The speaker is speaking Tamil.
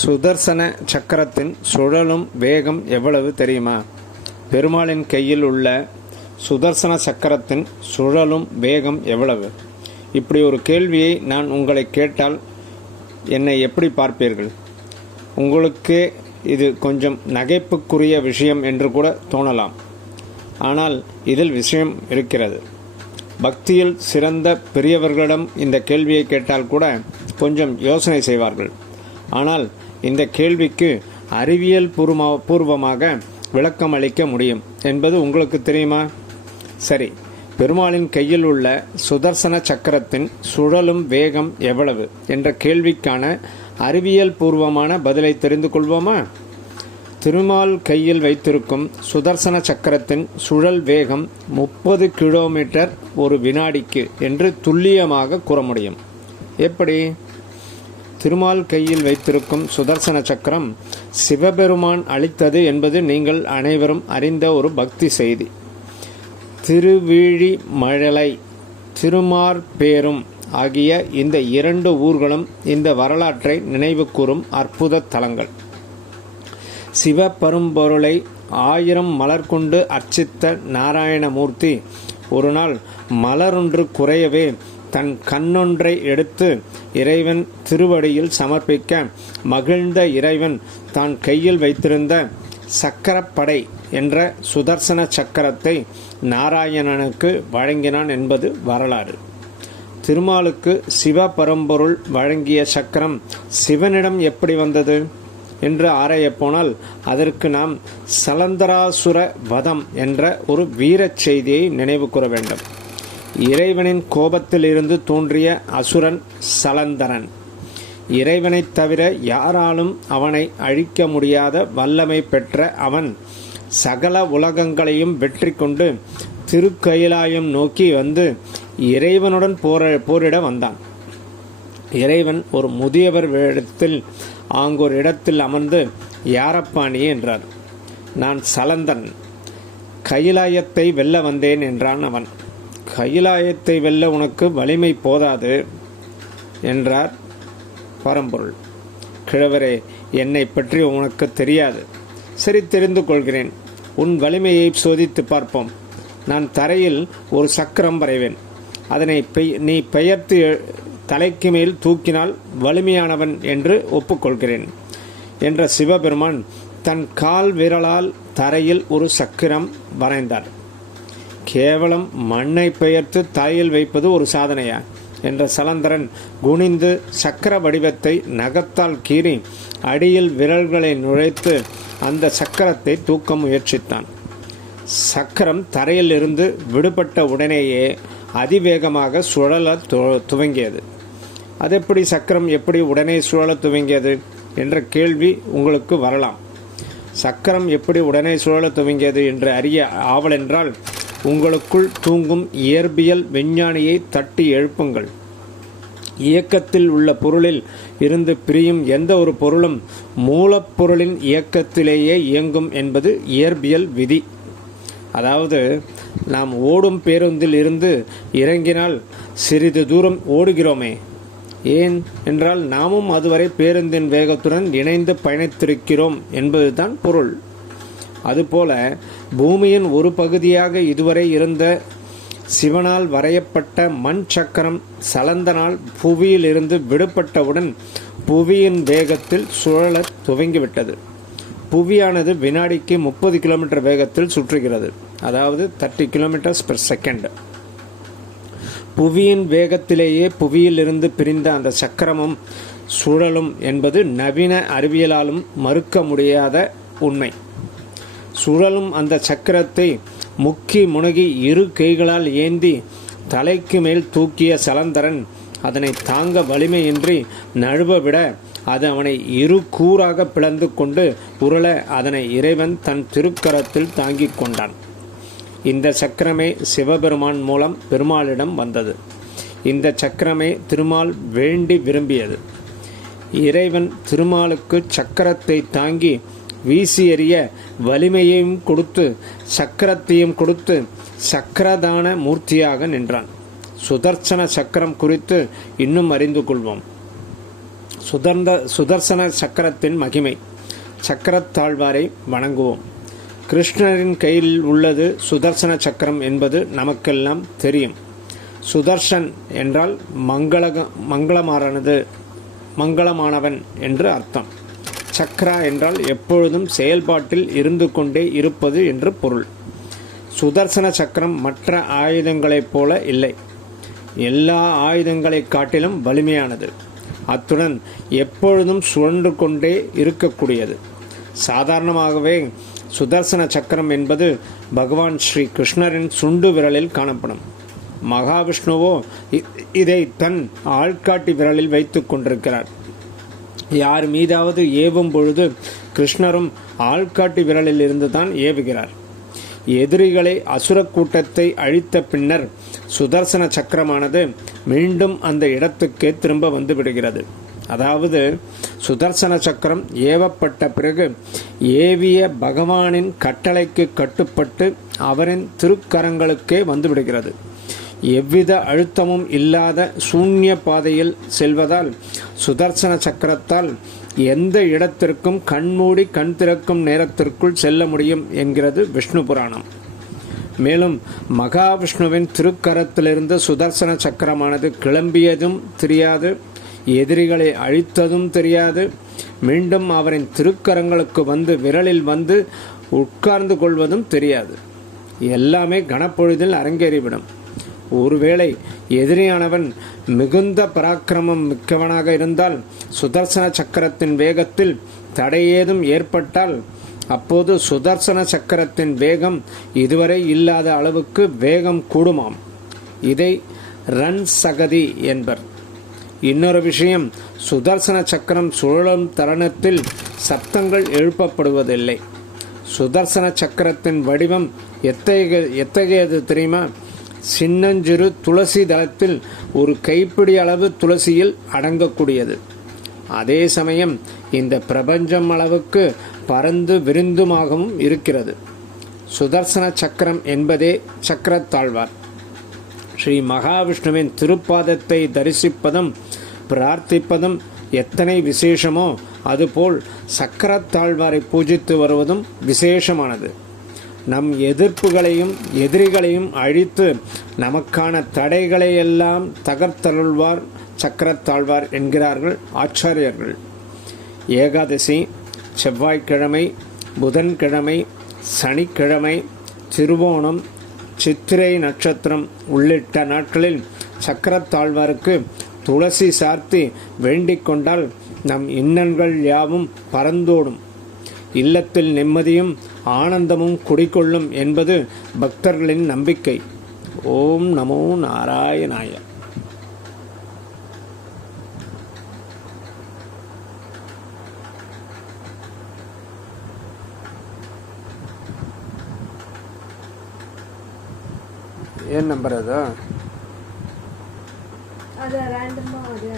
சுதர்சன சக்கரத்தின் சுழலும் வேகம் எவ்வளவு தெரியுமா? பெருமாளின் கையில் உள்ள சுதர்சன சக்கரத்தின் சுழலும் வேகம் எவ்வளவு? இப்படி ஒரு கேள்வியை நான் உங்களை கேட்டால் என்னை எப்படி பார்ப்பீர்கள்? உங்களுக்கு இது கொஞ்சம் நகைப்புக்குரிய விஷயம் என்று கூட தோணலாம். ஆனால் இதில் விஷயம் இருக்கிறது. பக்தியில் சிறந்த பெரியவர்களிடம் இந்த கேள்வியை கேட்டால் கூட கொஞ்சம் யோசனை செய்வார்கள். ஆனால் இந்த கேள்விக்கு அறிவியல் பூர்வமா பூர்வமாக விளக்கம் அளிக்க முடியும். என்பது உங்களுக்கு தெரியுமா? சரி. பெருமாளின் கையில் உள்ள சுதர்சன சக்கரத்தின் சுழலும் வேகம் எவ்வளவு? என்ற கேள்விக்கான அறிவியல் பூர்வமான பதிலை தெரிந்து கொள்வோமா? திருமால் கையில் வைத்திருக்கும் சுதர்சன சக்கரத்தின் சுழல் வேகம் முப்பது கிலோமீட்டர் ஒரு வினாடிக்கு என்று துல்லியமாக கூற முடியும். எப்படி? திருமால் கையில் வைத்திருக்கும் சுதர்சன சக்கரம் சிவபெருமான் அளித்தது என்பது நீங்கள் அனைவரும் அறிந்த ஒரு பக்தி செய்தி. திருவீழி மழலை திருமார்பேரும் ஆகிய இந்த இரண்டு ஊர்களும் இந்த வரலாற்றை நினைவு கூறும் அற்புத தலங்கள். சிவபெரும்பொருளை ஆயிரம் மலர் கொண்டு அர்ச்சித்த நாராயணமூர்த்தி ஒரு நாள் மலரொன்று குறையவே தன் கண்ணொன்றை எடுத்து இறைவன் திருவடியில் சமர்ப்பிக்க மகிழ்ந்த இறைவன் தான் கையில் வைத்திருந்த சக்கரப்படை என்ற சுதர்சன சக்கரத்தை நாராயணனுக்கு வழங்கினான் என்பது வரலாறு. திருமாலுக்கு சிவபரம்பொருள் வழங்கிய சக்கரம் சிவனிடம் எப்படி வந்தது? என்று ஆராயப் போனால் அதற்கு நாம் சலந்தராசுர வதம் என்ற ஒரு வீரச் செய்தியை நினைவு கூற வேண்டும். இறைவனின் கோபத்திலிருந்து தோன்றிய அசுரன் சலந்தரன் இறைவனைத் தவிர யாராலும் அவனை அழிக்க முடியாத வல்லமை பெற்ற அவன் சகல உலகங்களையும் வெற்றி கொண்டு திருக்கயிலாயம் நோக்கி வந்து இறைவனுடன் போர போரிட வந்தான். இறைவன் ஒரு முதியவர் இடத்தில் ஆங்கோர் இடத்தில் அமர்ந்து யாரப்பாணி என்றார். நான் சலந்தன். கைலாயத்தை வெல்ல வந்தேன் என்றான் அவன். கைலாயத்தை வெல்ல உனக்கு வலிமை போதாது என்றார் பரம்பொருள். கிழவரே என்னை பற்றி உனக்கு தெரியாது. சரி தெரிந்து கொள்கிறேன். உன் வலிமையை சோதித்து பார்ப்போம். நான் தரையில் ஒரு சக்கரம் வரைவேன். அதனை பெய் நீ பெயர்த்து தலைக்கு மேல் தூக்கினால் வலிமையானவன் என்று ஒப்புக்கொள்கிறேன் என்ற சிவபெருமான் தன் கால் விரலால் தரையில் ஒரு சக்கரம் வரைந்தார். கேவலம் மண்ணை பெயர்த்து தலையில் வைப்பது ஒரு சாதனையா? என்ற சலந்தரன் குனிந்து சக்கர வடிவத்தை நகத்தால் கீறி அடியில் விரல்களை நுழைத்து அந்த சக்கரத்தை தூக்க முயற்சித்தான். சக்கரம் தரையில் இருந்து விடுபட்ட உடனேயே அதிவேகமாக சுழல து- துவங்கியது. எப்படி சக்கரம் எப்படி உடனே சுழல துவங்கியது? என்ற கேள்வி உங்களுக்கு வரலாம். சக்கரம் எப்படி உடனே சுழல துவங்கியது? என்று அறிய ஆவல் என்றால் உங்களுக்குள் தூங்கும் இயற்பியல் விஞ்ஞானியை தட்டி எழுப்புங்கள். இயக்கத்தில் உள்ள பொருளில் இருந்து பிரியும் எந்த ஒரு பொருளும் மூலப்பொருளின் இயக்கத்திலேயே இயங்கும் என்பது இயற்பியல் விதி. அதாவது நாம் ஓடும் பேருந்தில் இருந்து இறங்கினால் சிறிது தூரம் ஓடுகிறோமே. ஏன் என்றால் நாமும் அதுவரை பேருந்தின் வேகத்துடன் இணைந்து பயணித்திருக்கிறோம் என்பதுதான் பொருள். அதுபோல பூமியின் ஒரு பகுதியாக இதுவரை இருந்த சிவனால் வரையப்பட்ட மண் சக்கரம் சலந்தனால் புவியிலிருந்து விடுபட்டவுடன் புவியின் வேகத்தில் சுழலத் துவங்கிவிட்டது. புவியானது வினாடிக்கு முப்பது கிலோமீட்டர் வேகத்தில் சுற்றுகிறது. அதாவது தேர்ட்டி கிலோமீட்டர்ஸ் பெர் செகண்ட் புவியின் வேகத்திலேயே புவியிலிருந்து பிரிந்த அந்த சக்கரமும் சுழலும் என்பது நவீன அறிவியலாலும் மறுக்க முடியாத உண்மை. சுழலும் அந்த சக்கரத்தை முக்கி முனகி இரு கைகளால் ஏந்தி தலைக்கு மேல் தூக்கிய சலந்தரன் அதனை தாங்க வலிமையின்றி நழுவ விட அது அவனை இரு கூறாக பிளந்து கொண்டு உருள அதனை இறைவன் தன் திருக்கரத்தில் தாங்கிக் கொண்டான். இந்த சக்கரமே சிவபெருமான் மூலம் பெருமாளிடம் வந்தது. இந்த சக்கரமே திருமால் வேண்டி விரும்பியது. இறைவன் திருமாலுக்கு சக்கரத்தை தாங்கி வீசி எறிய வலிமையையும் கொடுத்து சக்கரத்தையும் கொடுத்து சக்கரதான மூர்த்தியாக நின்றான். சுதர்சன சக்கரம் குறித்து இன்னும் அறிந்து கொள்வோம். சுதர்ந்த சுதர்சன சக்கரத்தின் மகிமை. சக்கரத்தாழ்வாரை வணங்குவோம். கிருஷ்ணரின் கையில் உள்ளது சுதர்சன சக்கரம் என்பது நமக்கெல்லாம் தெரியும். சுதர்ஷன் என்றால் மங்களக மங்களமானது மங்களமானவன் என்று அர்த்தம். சக்ரா என்றால் எப்பொழுதும் செயல்பாட்டில் இருந்து கொண்டே இருப்பது என்று பொருள். சுதர்சன சக்கரம் மற்ற ஆயுதங்களைப் போல இல்லை. எல்லா ஆயுதங்களைக் காட்டிலும் வலிமையானது. அத்துடன் எப்பொழுதும் சுழன்று கொண்டே இருக்கக்கூடியது. சாதாரணமாகவே சுதர்சன சக்கரம் என்பது பகவான் ஸ்ரீ கிருஷ்ணரின் சுண்டு விரலில் காணப்படும். மகாவிஷ்ணுவோ இ- இதை தன் ஆள்காட்டி விரலில் வைத்துக் கொண்டிருக்கிறார். யார் மீதாவது ஏவும் பொழுது கிருஷ்ணரும் ஆள்காட்டி விரலில் இருந்து தான் ஏவுகிறார். எதிரிகளை அசுர கூட்டத்தை அழித்த பின்னர் சுதர்சன சக்கரமானது மீண்டும் அந்த இடத்துக்கே திரும்ப வந்து விடுகிறது. அதாவது சுதர்சன சக்கரம் ஏவப்பட்ட பிறகு ஏவிய பகவானின் கட்டளைக்கு கட்டுப்பட்டு அவரின் திருக்கரங்களுக்கே வந்துவிடுகிறது எவ்வித அழுத்தமும் இல்லாத சூன்ய பாதையில் செல்வதால் சுதர்சன சக்கரத்தால் எந்த இடத்திற்கும் கண்மூடி கண் திறக்கும் நேரத்திற்குள் செல்ல முடியும் என்கிறது விஷ்ணு புராணம். மேலும் மகாவிஷ்ணுவின் திருக்கரத்திலிருந்து சுதர்சன சக்கரமானது கிளம்பியதும் தெரியாது எதிரிகளை அழித்ததும் தெரியாது. மீண்டும் அவரின் திருக்கரங்களுக்கு வந்து விரலில் வந்து உட்கார்ந்து கொள்வதும் தெரியாது. எல்லாமே கனப்பொழுதில் அரங்கேறிவிடும். ஒருவேளை எதிரியானவன் மிகுந்த பராக்கிரமம் மிக்கவனாக இருந்தால் சுதர்சன சக்கரத்தின் வேகத்தில் தடையேதும் ஏற்பட்டால் அப்போது சுதர்சன சக்கரத்தின் வேகம் இதுவரை இல்லாத அளவுக்கு வேகம் கூடுமாம். இதை ரன் சகதி என்பர். இன்னொரு விஷயம் சுதர்சன சக்கரம் சுழலும் தருணத்தில் சப்தங்கள் எழுப்பப்படுவதில்லை. சுதர்சன சக்கரத்தின் வடிவம் எத்தகைய எத்தகையது தெரியுமா? சின்னஞ்சிறு துளசி தளத்தில் ஒரு கைப்பிடி அளவு துளசியில் அடங்கக்கூடியது. அதே சமயம் இந்த பிரபஞ்சம் அளவுக்கு பரந்து விருந்துமாகவும் இருக்கிறது. சுதர்சன சக்கரம் என்பதே சக்கரத்தாழ்வார். ஸ்ரீ மகாவிஷ்ணுவின் திருப்பாதத்தை தரிசிப்பதும் பிரார்த்திப்பதும் எத்தனை விசேஷமோ அதுபோல் சக்கரத்தாழ்வாரை பூஜித்து வருவதும் விசேஷமானது. நம் எதிர்ப்புகளையும் எதிரிகளையும் அழித்து நமக்கான தடைகளையெல்லாம் தகர்த்தருள்வார் சக்கரத்தாழ்வார் என்கிறார்கள் ஆச்சாரியர்கள். ஏகாதசி செவ்வாய்க்கிழமை புதன்கிழமை சனிக்கிழமை திருவோணம் சித்திரை நட்சத்திரம் உள்ளிட்ட நாட்களில் சக்கரத்தாழ்வாருக்கு துளசி சார்த்தி வேண்டிக் கொண்டால் நம் இன்னல்கள் யாவும் பறந்தோடும். இல்லத்தில் நிம்மதியும் ஆனந்தமும் குடிகொள்ளும் என்பது பக்தர்களின் நம்பிக்கை ஓம் நமோ நாராயணாய ಏನ್ ನಂಬರ್ ಅದು அது ரேண்டமா அது